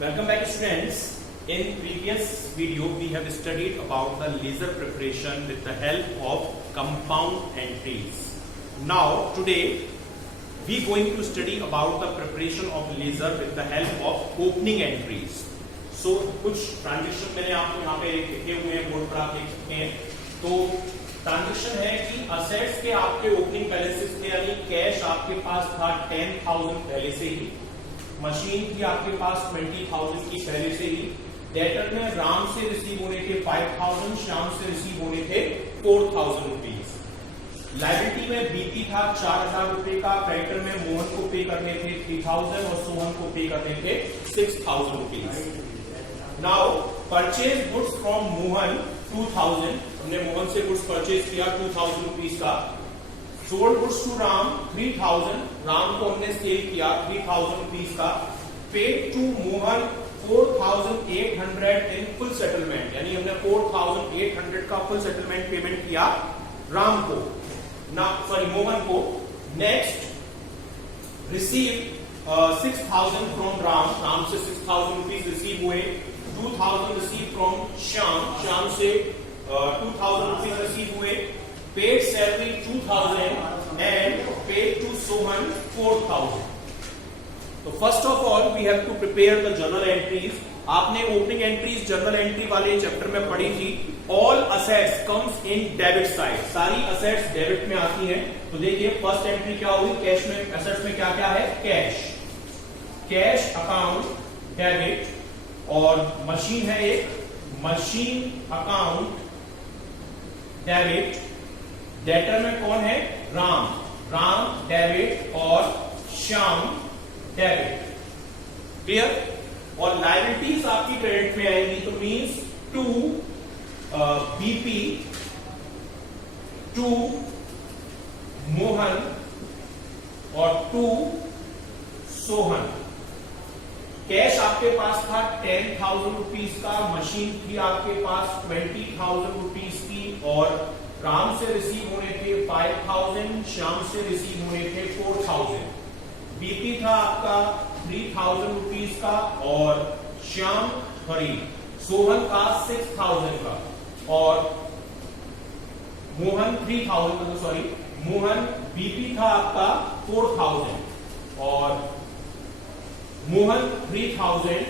Welcome back students. In previous video we have studied about the ledger preparation with the help of compound entries. Now today we going to study about the preparation of ledger with the help of opening entries. So कुछ transaction मैंने आपको यहाँ पे लिखे हुए हैं, board पर आप देख सकते हैं. तो ट्रांजेक्शन है कि असेट्स के आपके ओपनिंग बैलेंसेस थे, यानी कैश आपके पास था 10,000 पहले से ही, मशीन थी आपके पास 20,000 की पहले से ही, डेटर में राम से रिसीव होने थे 5,000, श्याम से रिसीव होने थे 4,000 रुपीज. लायबिलिटी में बीपी था 4,000 रुपए का, क्रेडिटर में मोहन को पे करने थे 3,000 और सोहन को पे करने थे 6,000 rupees. Now purchase goods from Mohan 2,000, हमने मोहन से गुड्स परचेज किया 2,000 रुपीज का. Sold goods to Ram 3,000, Ram को हमने सेल किया 3,000 रुपीज का. Paid to Mohan 4,800 in full settlement, यानी हमने 4,800 का फुल सेटलमेंट पेमेंट किया राम को, मोहन को. Next receive 6,000 from Ram, Ram से 6,000 रुपीज रिसीव हुए. 2,000 रिसीव फ्रॉम श्याम, श्याम से 2,000 रुपीज रिसीव हुए. Paid salary 2,000 and paid to Sohan 4,000. तो first of all we have to prepare the journal entries. आपने ओपनिंग एंट्रीज जर्नल एंट्री वाले चैप्टर में पढ़ी थी. All assets comes in debit side, सारी असेट्स डेबिट में आती हैं. तो देखिए फर्स्ट एंट्री क्या होगी, कैश में, असेट्स में क्या क्या है, कैश, कैश अकाउंट डेबिट. और मशीन है एक, मशीन अकाउंट डेबिट. डेटर में कौन है, राम, राम डेबिट और श्याम डेबिट. क्लियर. और लायबिलिटीज आपकी क्रेडिट में आएंगी, तो means to BP, to Mohan और टू सोहन. कैश आपके पास था 10,000 रुपीज का, मशीन थी आपके पास 20,000 रुपीज की, और राम से रिसीव होने थे 5,000, श्याम से रिसीव होने थे 4,000. बीपी था आपका 3,000 रुपीज का, और श्याम सोहन का 6,000 का, और मोहन 3,000, सॉरी मोहन बीपी था आपका 4,000 और मोहन 3,000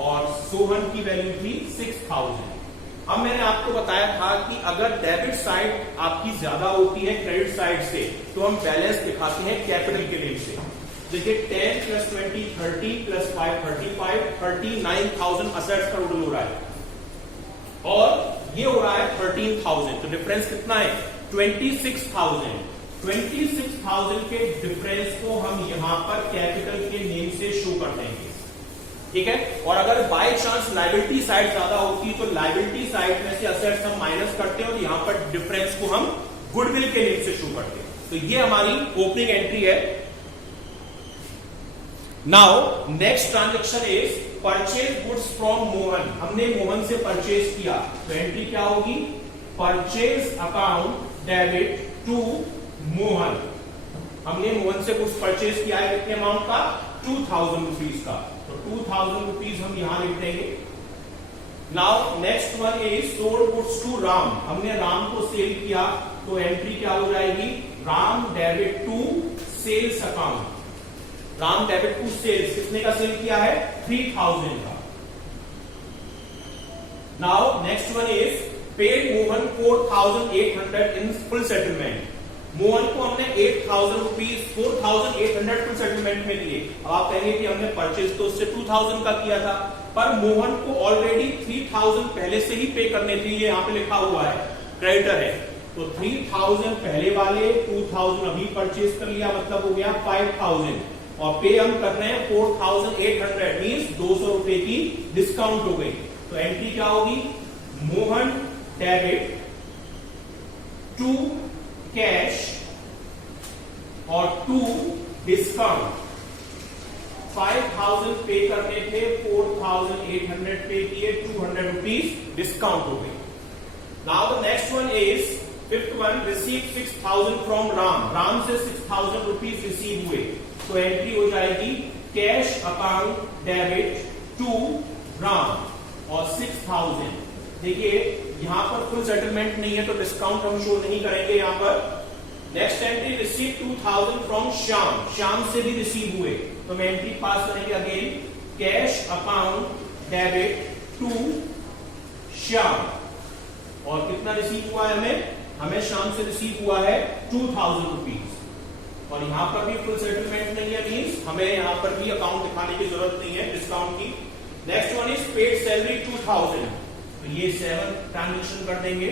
और सोहन की वैल्यू थी 6,000. अब मैंने आपको बताया था कि अगर डेबिट साइड आपकी ज्यादा होती है क्रेडिट साइड से, तो हम बैलेंस दिखाते हैं कैपिटल के रेट से. देखिए 10 + 20 30 + 5 35, 39,000 असेट्स का टोटल हो रहा है, और ये हो रहा है 13,000. तो डिफरेंस कितना है, 26,000. 26,000 के डिफरेंस को हम यहां पर कैपिटल के नेम से शो कर देंगे. ठीक है. और अगर बाय चांस लायबिलिटी साइड ज्यादा होती है, तो लायबिलिटी साइड में से असेट्स हम माइनस करते हैं और यहां पर डिफरेंस को हम गुडविल के नेम से शो करते हैं. तो ये हमारी ओपनिंग एंट्री है. Now next transaction is purchase goods from Mohan. हमने मोहन से परचेज किया, तो एंट्री क्या होगी, purchase account debit to Mohan. हमने मोहन से गुड्स परचेज किया है, कितने अमाउंट का, 2,000 रुपीज का, तो 2,000 रुपीज हम यहां लिख देंगे. Now next one is sold goods to Ram. हमने राम को सेल किया, तो एंट्री क्या हो जाएगी, Ram debit to sales account. Ram debit to sales, कितने का सेल किया है, 3,000 का. Now next one is paid Mohan 4,800 in full settlement. Mohan को हमने 8,000 रुपीज 4,800 फुल सेटलमेंट में लिए. अब आप कहेंगे कि हमने परचेज तो उससे 2,000 का किया था, पर मोहन को ऑलरेडी 3,000 पहले से ही पे करने थे. ये यहाँ पे लिखा हुआ है, क्रेडिटर है, तो 3,000 पहले वाले, 2,000 अभी परचेज कर लिया, मतलब हो गया 5,000, और पे हम कर रहे हैं 4,800, मींस 200 रुपए की डिस्काउंट हो गई. तो एंट्री क्या होगी, मोहन डेबिट टू कैश और टू डिस्काउंट. 5,000 पे करने थे, 4,800 पे किए, 200 रुपीज डिस्काउंट हो गई. Now the next one is fifth one, receive 6,000 from Ram. Ram से 6,000 रुपीज रिसीव हुए, तो एंट्री हो जाएगी कैश अकाउंट डेबिट 2 राम और 6000। देखिए यहां पर फुल सेटलमेंट नहीं है तो डिस्काउंट हम शो नहीं करेंगे यहां पर। Next entry receive 2000 from Shyam, Shyam से भी रिसीव हुए तो हम एंट्री पास करेंगे again, cash account debit to Shyam, और कितना रिसीव हुआ है हमें श्याम से रिसीव हुआ है 2000 रुपीज, और यहां पर भी फुल सेटलमेंट नहीं है, मींस हमें यहां पर भी अकाउंट दिखाने की जरूरत नहीं है डिस्काउंट की। Next one is paid salary 2000, तो ये 7 ट्रांजेक्शन कर देंगे,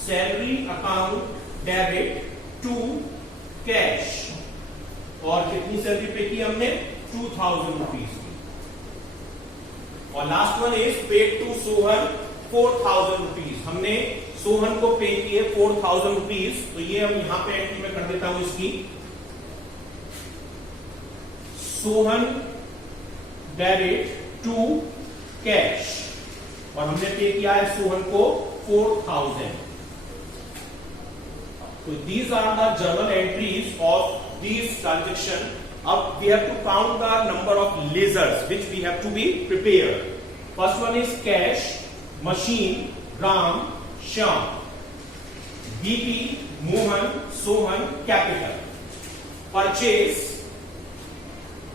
salary account debit to cash, और कितनी सैलरी पे की हमने 2000 रुपीज की। और last one is paid to Sohan 4000 rupees, हमने सोहन को पे किए 4000 रुपीज, तो ये हम यहां पे एंट्री में कर देता हूं इसकी, सोहन डेबिट टू कैश, और हमने पे किया है सोहन को 4000। So these are the journal entries of these transactions. अब we have to count the number of lasers which we have to be prepared. First one is cash, machine, Ram, Shyam, BP, Mohan, Sohan, capital. Purchase,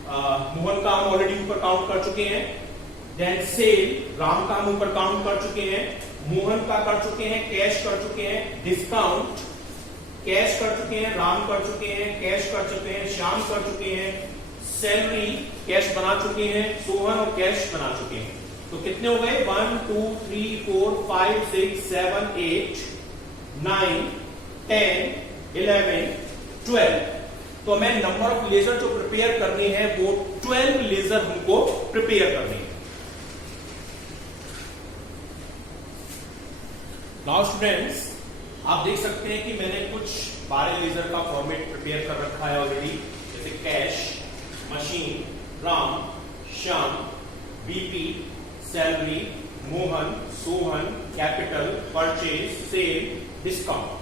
Mohan का हम already ऊपर count कर चुके हैं। Then cell, Ram का हम ऊपर काउंट कर चुके हैं, मोहन का कर चुके हैं, कैश कर चुके हैं, डिस्काउंट कैश कर चुके हैं, राम कर चुके हैं, कैश कर चुके हैं, श्याम कर चुके हैं, सैलरी कैश बना चुके हैं, सोहन और कैश बना चुके हैं। तो कितने हो गए 1 2 3 4 5 6 7 8 9 10 11 12। तो हमें नंबर ऑफ लेजर जो प्रिपेयर करनी है वो 12 लेजर हमको प्रिपेयर करनी है। नाउ स्टूडेंट्स, आप देख सकते हैं कि मैंने कुछ 12 लेजर का फॉर्मेट प्रिपेयर कर रखा है ऑलरेडी, जैसे cash, machine, Ram, Shyam, BP, salary, Mohan, Sohan, capital, purchase, sale, discount.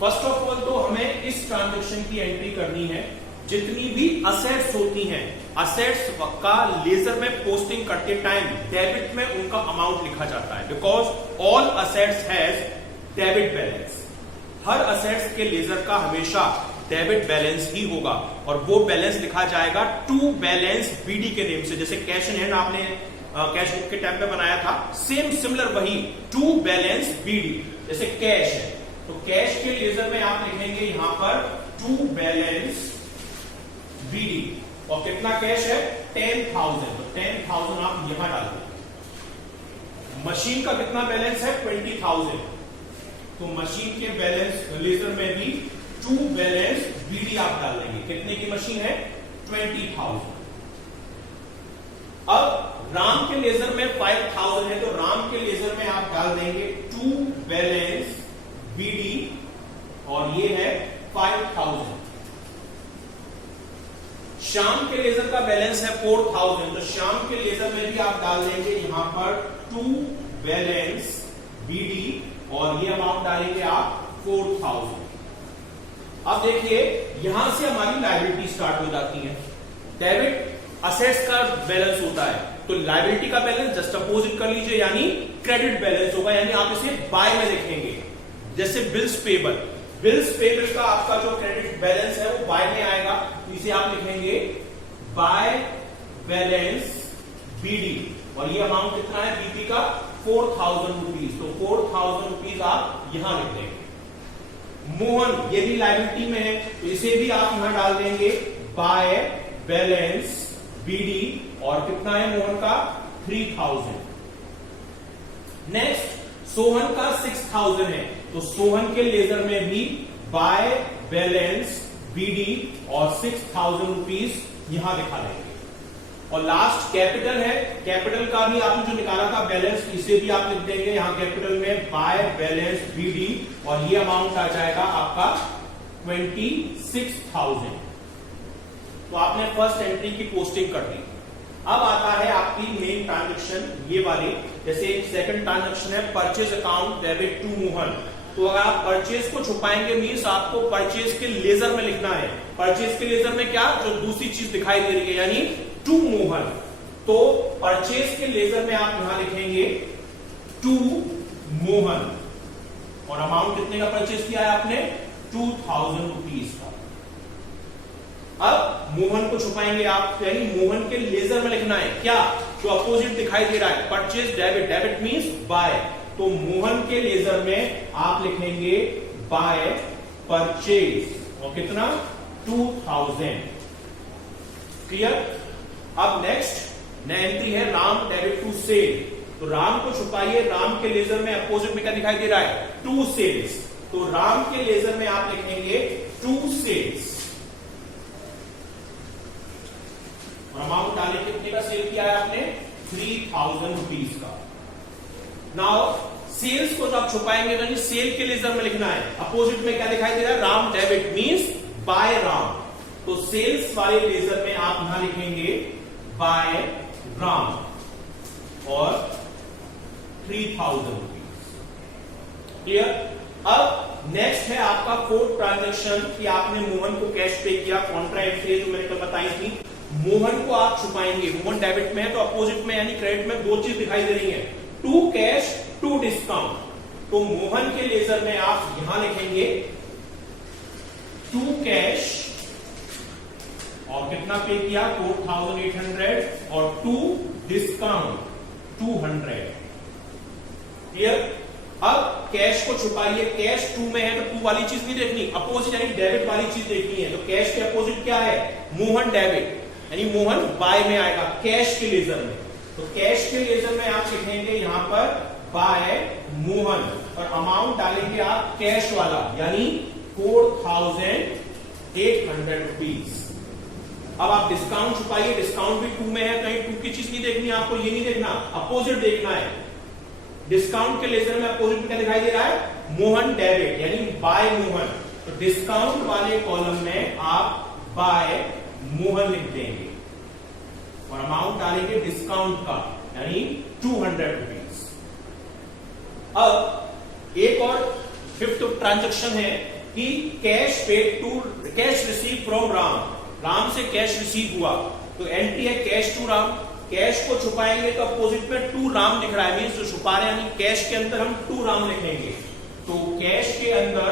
First of all तो हमें इस ट्रांजैक्शन की एंट्री करनी है, जितनी भी असेट्स होती हैं, असेट्स का लेजर में पोस्टिंग करते टाइम डेबिट में उनका अमाउंट लिखा जाता है, because all assets has debit balance. Her assets के लेजर का हमेशा डेबिट बैलेंस ही होगा, और वो बैलेंस लिखा जाएगा टू बैलेंस बीडी के नेम से। जैसे कैश इन हैंड आपने कैश बुक के टाइम पे बनाया था, सेम सिमिलर वही टू बैलेंस बीडी। जैसे कैश है तो कैश के लेजर में आप लिखेंगे यहां पर टू बैलेंस बीडी, और कितना कैश है 10,000, तो 10,000 आप यहां डाल दें। मशीन का कितना बैलेंस है 20,000, तो मशीन के बैलेंस लेजर में भी टू बैलेंस बीडी आप डाल देंगे। कितने की मशीन है 20,000। अब राम के लेजर में 5,000 है, तो राम के लेजर में आप डाल देंगे टू बैलेंस बीडी, और ये है 5,000। श्याम के लेजर का बैलेंस है 4,000, तो श्याम के लेजर में भी आप डाल देंगे यहां पर टू बैलेंस बीडी, और ये अमाउंट डालेंगे आप 4,000। अब देखिए यहां से हमारी लायबिलिटी स्टार्ट हो जाती है। डेबिट असेट्स का बैलेंस होता है, तो लायबिलिटी का बैलेंस जस्ट अपोजिट कर लीजिए, यानी क्रेडिट बैलेंस होगा, यानी आप इसे बाय में लिखेंगे। जैसे बिल्स पेबल, बिल्स पेबल का आपका जो क्रेडिट बैलेंस है वो बाय में आएगा, तो इसे आप लिखेंगे बाय बैलेंस बीडी, और ये अमाउंट कितना है बीपी का 4,000 रुपीज, तो 4,000 रुपीज आप यहां लिख देंगे। मोहन ये भी लायबिलिटी में है, तो इसे भी आप यहां डाल देंगे बाय बैलेंस बीडी, और कितना है मोहन का 3,000। नेक्स्ट सोहन का 6,000 है, तो सोहन के लेजर में भी बाय बैलेंस बीडी और 6,000 रुपीज यहां दिखा देंगे। और लास्ट कैपिटल है, कैपिटल का भी आपने जो निकाला था बैलेंस, इसे भी आप लिख देंगे यहां कैपिटल में बाय बैलेंस बीडी, और ये अमाउंट आ जाएगा आपका 26,000। तो आपने फर्स्ट एंट्री की पोस्टिंग कर दी। अब आता है आपकी मेन ट्रांजैक्शन ये वाली, जैसे सेकंड ट्रांजैक्शन है purchase account debit to Mohan. तो अगर आप परचेज को छुपाएंगे मींस आपको परचेज के लेजर में लिखना है। परचेज के लेजर में क्या, जो दूसरी चीज दिखाई दे रही है, यानी टू मोहन। तो परचेज के लेजर में आप यहां लिखेंगे टू मोहन, और अमाउंट कितने का परचेज किया है आपने? 2000 रुपीज का। अब मोहन को छुपाएंगे आप, यानी मोहन के लेजर में लिखना है क्या? जो अपोजिट दिखाई दे रहा है, purchase debit, debit means by, तो मोहन के लेजर में आप लिखेंगे बाय परचेज, और कितना? 2000। क्लियर? अब नेक्स्ट एंट्री है राम डेबिट टू सेल, तो राम को छुपाइए, राम के लेजर में अपोजिट में क्या दिखाई दे रहा है? टू सेल्स, तो राम के लेजर में आप लिखेंगे टू सेल्स, और अमाउंट डाले कितने का सेल किया है आपने? 3000 रुपीज का। नाउ सेल्स को जब छुपाएंगे तो सेल के लेजर में लिखना है, अपोजिट में क्या दिखाई दे रहा है? Ram debit means by Ram, तो सेल्स वाले लेजर में आप यहां लिखेंगे बाय राम और 3000 रुपीज। क्लियर? अब नेक्स्ट है आपका फोर्थ ट्रांजेक्शन कि आपने मोहन को कैश पे किया, कॉन्ट्रा एंट्री जो मैंने कल बताई थी। मोहन को आप छुपाएंगे, मोहन डेबिट में है तो अपोजिट में यानी क्रेडिट में दो चीज दिखाई दे रही है, टू कैश टू डिस्काउंट, तो मोहन के लेजर में आप यहां लिखेंगे टू कैश, और कितना पे किया? 4800, और टू डिस्काउंट 200। क्लियर? अब कैश को छुपाइए, कैश टू में है तो टू वाली चीज नहीं देखनी, अपोजिट यानी डेबिट वाली चीज देखनी है, तो कैश के अपोजिट क्या है? मोहन डेबिट, यानी मोहन बाय में आएगा कैश के लेजर में, तो कैश के लेजर में आप लिखेंगे यहां पर बाय मोहन, और अमाउंट डालेंगे आप कैश वाला, यानी 4800 रुपीज। अब आप डिस्काउंट छुपाइए, डिस्काउंट भी टू में है, कहीं टू की चीज नहीं देखनी आपको, ये नहीं देखना, अपोजिट देखना है। डिस्काउंट के लेजर में अपोजिट में क्या दिखाई दे रहा है? मोहन डेबिट, यानी बाय मोहन, तो डिस्काउंट वाले कॉलम में आप बाय मोहन लिख देंगे, और अमाउंट डालेंगे डिस्काउंट का, यानी 200 रुपीज। अब एक और फिफ्थ ट्रांजेक्शन है कि cash paid to, cash receive from Ram, Ram से कैश रिसीव हुआ, तो एंट्री है कैश टू राम, कैश को छुपाएंगे तो अपोजिट में टू राम दिख रहा है, मीन्स जो छुपा रहे हैं, यानी कैश के अंदर हम टू राम लिखेंगे, तो कैश के अंदर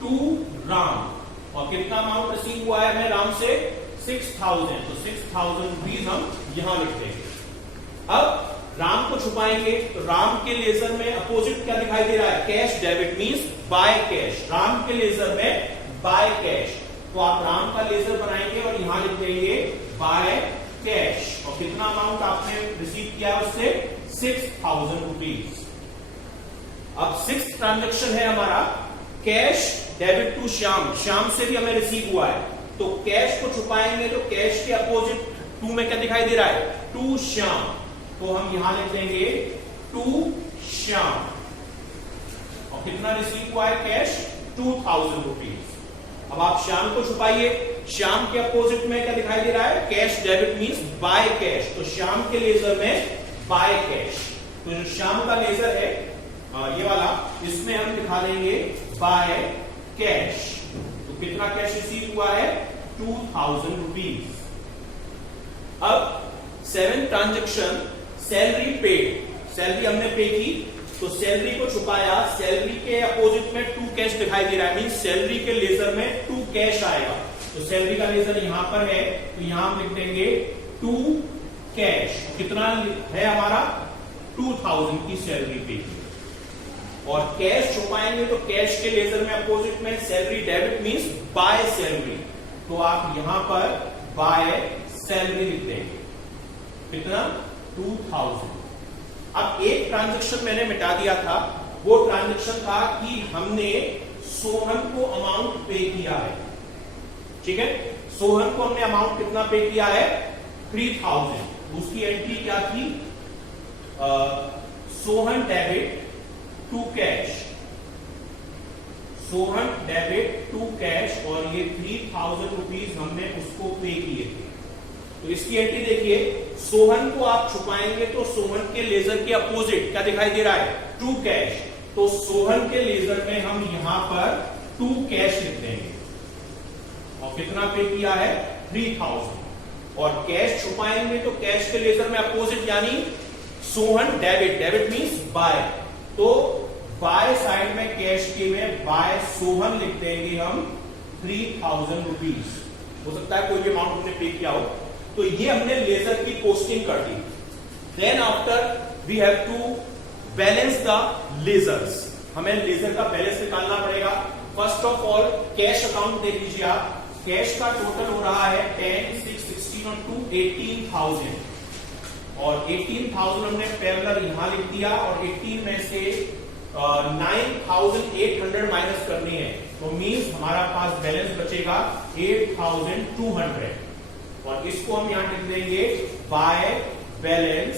टू राम, और कितना अमाउंट रिसीव हुआ है हमें राम से? 6000, तो 6000 रुपीज हम यहां लिख देंगे। अब राम को छुपाएंगे तो राम के लेजर में अपोजिट क्या दिखाई दे रहा है? Cash debit means by cash, Ram के लेजर में बाय कैश, तो आप राम का लेजर बनाएंगे और यहां लिख देंगे बाय कैश, और कितना अमाउंट आपने रिसीव किया उससे? 6000 रुपीज। अब सिक्स्थ ट्रांजेक्शन है हमारा cash debit to Shyam, Shyam से भी हमें रिसीव हुआ है, तो कैश को छुपाएंगे तो कैश के अपोजिट टू में क्या दिखाई दे रहा है? टू श्याम, तो हम यहां लिख देंगे टू श्याम, और कितना रिसीव हुआ है कैश? 2000 रुपीज। अब आप श्याम को छुपाइए, श्याम के अपोजिट में क्या दिखाई दे रहा है? Cash debit means by cash, तो श्याम के लेजर में बाय कैश, तो जो श्याम का लेजर है ये वाला, इसमें हम दिखा देंगे बाय कैश, तो कितना कैश रिसीव हुआ है? 2000 रुपीज। अब seventh transaction salary paid, salary हमने पे की, तो सैलरी को छुपाया, सैलरी के अपोजिट में टू कैश दिखाई दे रहा है, मींस सैलरी के लेजर में टू कैश आएगा, तो सैलरी का लेजर यहां पर है, तो यहां हम लिख देंगे टू कैश, कितना है हमारा? 2000 की सैलरी पे की, और कैश छुपाएंगे तो कैश के लेजर में अपोजिट में salary debit means by salary, तो आप यहां पर बाय सैलरी लिख देंगे, कितना? 2000। अब एक ट्रांजेक्शन मैंने मिटा दिया था, वो ट्रांजेक्शन था कि हमने सोहन को अमाउंट पे किया है, ठीक है? सोहन को हमने अमाउंट कितना पे किया है? 3000, उसकी एंट्री क्या थी? Sohan debit to cash, Sohan debit to cash, और ये 3000 रुपीज हमने उसको पे किए थे, तो इसकी एंट्री देखिए, सोहन को आप छुपाएंगे तो सोहन के लेजर के अपोजिट क्या दिखाई दे रहा है? टू कैश, तो सोहन के लेजर में हम यहां पर टू कैश लिख देंगे, और कितना पे किया है? 3000। और कैश छुपाएंगे तो कैश के लेजर में अपोजिट यानी Sohan debit, debit means by, तो बाय साइड में कैश के में बाय सोहन लिख देंगे हम 3000 रुपीज। हो सकता है कोई भी अमाउंट हमने पे किया हो, तो ये हमने लेजर की पोस्टिंग कर दी। Then after we have to balance the ledgers, हमें लेजर का बैलेंस निकालना पड़ेगा। First of all cash account देख लीजिए आप, कैश का टोटल हो रहा है 10, 6, 16 और 2 18,000, और 18,000 हमने पैरेलल यहां लिख दिया, और 18 में से 9,800 माइनस करनी है, तो मींस हमारा पास बैलेंस बचेगा 8,200, और इसको हम यहां लिख देंगे बाय बैलेंस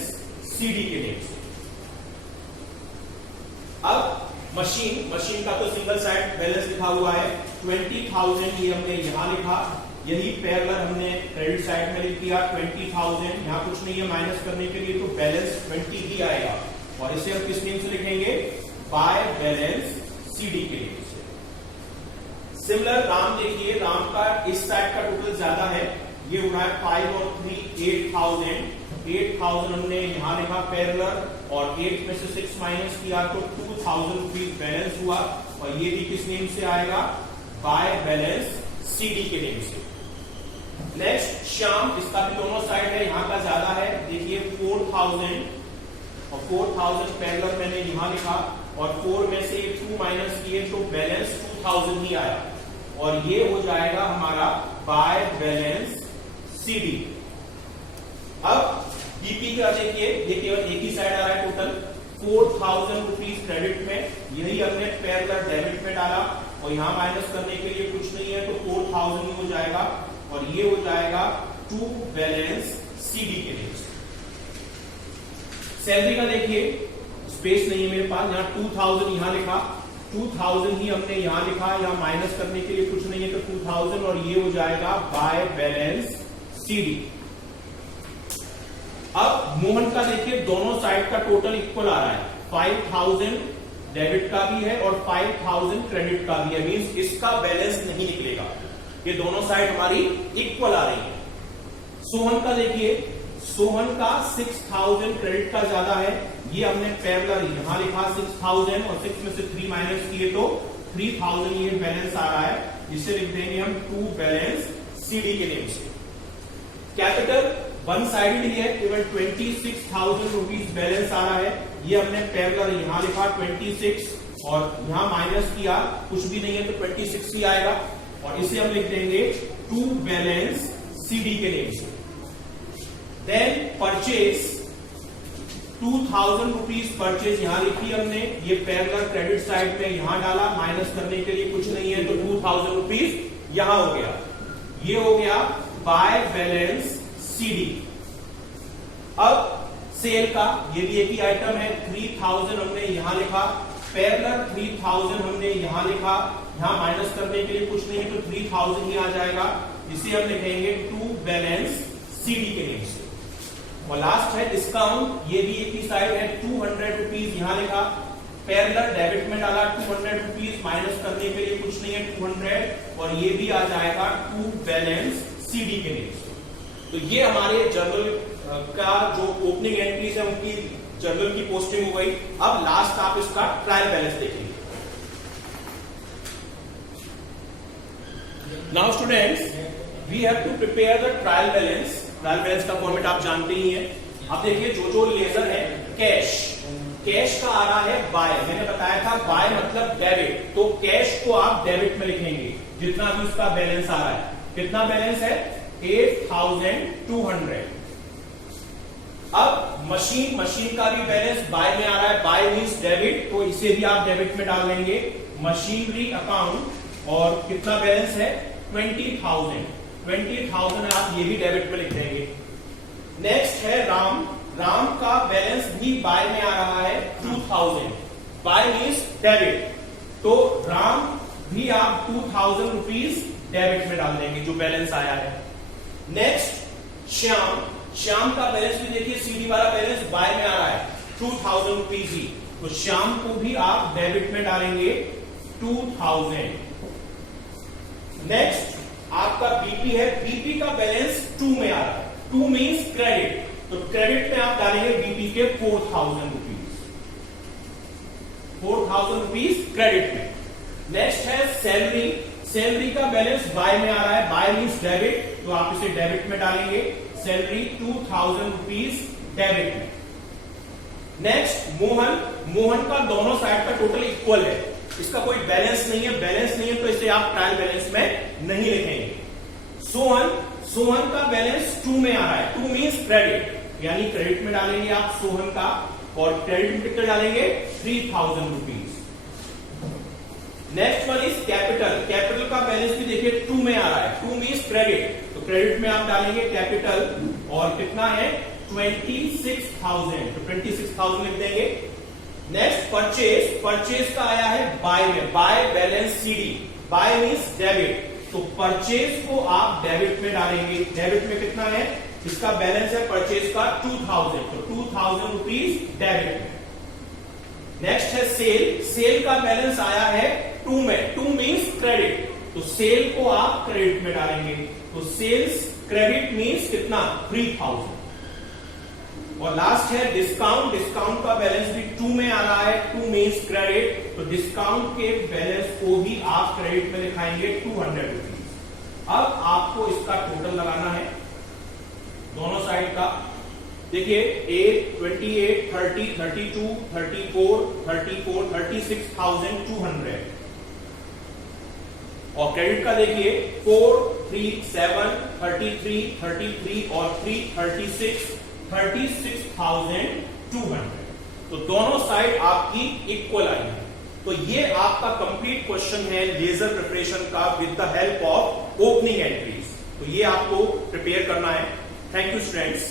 सीडी के नेम से। अब मशीन का तो सिंगल साइड बैलेंस लिखा हुआ है 20,000, ये हमने यहां लिखा, यही पैरेलल हमने क्रेडिट साइड में लिख दिया 20,000, यहां कुछ नहीं है माइनस करने के लिए, तो बैलेंस 20 ही आएगा, और इसे हम किस नेम से लिखेंगे, बाय बैलेंस सीडी के नेम से। सिमिलर राम देखिए, राम का इस साइड का टोटल ज्यादा है, ये हो रहा है 5 और 3 8,000, 8,000 हमने यहां लिखा पैरेलल, और 8 में से 6 माइनस किया तो 2,000 रुपीज बैलेंस हुआ, और ये भी किस नेम से आएगा, बाय बैलेंस सीडी के नेम से। नेक्स्ट श्याम, इसका भी दोनों साइड है, यहां का ज्यादा है, देखिए 4,000, और 4,000 पैरेलल मैंने यहां लिखा, और 4 में से 2 माइनस किए तो बैलेंस 2,000 ही आया, और ये हो जाएगा हमारा बाय बैलेंस सीडी। अब बीपी का देखिए, ये केवल एक ही साइड आ रहा है, टोटल 4,000 रुपीज क्रेडिट में, यही हमने पैरेलल डेबिट में डाला, और यहां माइनस करने के लिए कुछ नहीं है, तो 4,000 ही हो जाएगा, और ये हो जाएगा टू बैलेंस सीडी के लिए। सैलरी का देखिए, स्पेस नहीं है मेरे पास, यहां 2,000 यहां लिखा, 2,000 ही हमने यहां लिखा, यहां माइनस करने के लिए कुछ नहीं है, तो 2,000, और ये हो जाएगा बाय बैलेंस सीडी। अब मोहन का देखिए, दोनों साइड का टोटल इक्वल आ रहा है, 5,000 डेबिट का भी है और 5,000 क्रेडिट का भी है, मींस इसका बैलेंस नहीं निकलेगा, ये दोनों साइड हमारी इक्वल आ रही है। सोहन का देखिए, सोहन का 6,000 क्रेडिट का ज्यादा है, ये हमने पैरेलल यहां लिखा 6,000, और 6 में से 3 माइनस किए तो 3,000 ये बैलेंस आ रहा है, जिसे लिख देंगे हम टू बैलेंस सीडी के नेम से। कैपिटल वन साइडेड ही है, केवल 26,000 रुपीज बैलेंस आ रहा है, ये हमने पैरेलल यहां लिखा 26, और यहां माइनस किया कुछ भी नहीं है, तो 26 ही आएगा, और इसे हम लिख देंगे टू बैलेंस सीडी के नेम से। देन परचेज 2,000 रुपीज परचेज यहां लिखी हमने, ये पैरेलल क्रेडिट साइड में यहां डाला, माइनस करने के लिए कुछ नहीं है, तो 2,000 रुपीज यहां हो गया, ये हो गया बाय बैलेंस सीडी। अब सेल का, ये भी एक ही आइटम है, 3,000 हमने यहां लिखा, पैरेलल 3,000 हमने यहां लिखा, यहां माइनस करने के लिए कुछ नहीं है, तो 3,000 ही आ जाएगा, इसे हम लिखेंगे टू बैलेंस सीडी के नेम से। और लास्ट है डिस्काउंट, ये भी एक ही साइड है, 200 रुपीज यहां लिखा, पैरेलल डेबिट में डाला 200 रुपीज, माइनस करने के लिए कुछ नहीं है 200, और ये भी आ जाएगा टू बैलेंस सीडी के नेम से। तो ये हमारे जर्नल का जो ओपनिंग एंट्रीज है उनकी जर्नल की पोस्टिंग हो गई। अब लास्ट आप इसका ट्रायल बैलेंस देखेंगे। Now students, we have to prepare the trial balance. Trial balance का फॉर्मेट आप जानते ही हैं। अब देखिए, जो लेजर है कैश, कैश का आ रहा है बाय, मैंने बताया था बाय मतलब डेबिट, तो कैश को आप डेबिट में लिखेंगे, जितना भी उसका बैलेंस आ रहा है। कितना बैलेंस है, 8,200। अब मशीन का भी बैलेंस बाय में आ रहा है, बाय मींस डेबिट, तो इसे भी आप डेबिट में डाल देंगे, मशीनरी अकाउंट, और कितना बैलेंस है 20,000 आप ये भी डेबिट में लिख देंगे। नेक्स्ट है राम का बैलेंस भी बाय में आ रहा है 2,000, बाय मींस डेबिट, तो राम भी आप 2,000 रुपीज डेबिट में डाल देंगे जो बैलेंस आया है। नेक्स्ट श्याम का बैलेंस भी देखिए, सीडी वाला बैलेंस बाय में आ रहा है 2,000 रुपीज ही, तो श्याम को भी आप डेबिट में डालेंगे 2,000। नेक्स्ट आपका बीपी है, बीपी का बैलेंस 2 में आ रहा है, टू मीन्स क्रेडिट, तो क्रेडिट में आप डालेंगे बीपी के 4000 रुपीज, 4000 रुपीज क्रेडिट में। नेक्स्ट है सैलरी, सैलरी का बैलेंस बाय में आ रहा है, बाय मीन्स डेबिट, तो आप इसे डेबिट में डालेंगे, सैलरी 2000 रुपीज डेबिट में। नेक्स्ट मोहन, मोहन का दोनों साइड का टोटल इक्वल है, इसका कोई बैलेंस नहीं है, बैलेंस नहीं है तो इसे आप ट्रायल बैलेंस में नहीं लिखेंगे। सोहन, सोहन का बैलेंस 2 में आ रहा है, 2 मीन्स क्रेडिट, यानी क्रेडिट में डालेंगे आप सोहन का, और क्रेडिट में कितना डालेंगे 3000 rupees. Next one is capital, capital का बैलेंस भी देखिए 2 में आ रहा है, 2 मीन्स क्रेडिट, तो क्रेडिट में आप डालेंगे कैपिटल, और कितना है 26,000, तो 26,000 लिख देंगे। नेक्स्ट परचेज, परचेज का आया है बाय में, by balance CD, bye means debit, तो परचेज को आप डेबिट में डालेंगे, डेबिट में कितना है, इसका बैलेंस है परचेज का 2000, तो 2000 रुपीज डेबिट में। नेक्स्ट है सेल, सेल का बैलेंस आया है 2 में, 2 मीन्स क्रेडिट, तो सेल को आप क्रेडिट में डालेंगे, तो सेल्स क्रेडिट मीन्स कितना 3000। और लास्ट है डिस्काउंट, डिस्काउंट का बैलेंस भी 2 में आ रहा है, 2 मीन्स क्रेडिट, तो डिस्काउंट के बैलेंस को भी आप क्रेडिट में लिखाएंगे 200 रुपीज। अब आपको इसका टोटल लगाना है दोनों साइड का, देखिए 8, 28, 30, 32, 34, 34, 36,200, और क्रेडिट का देखिए 4, 3, 7, 33, 33 और 3, 36, 36,200, तो दोनों साइड आपकी इक्वल आई है। तो ये आपका कंप्लीट क्वेश्चन है लेजर प्रिपरेशन का with the help of opening entries, तो ये आपको प्रिपेयर करना है। Thank you students.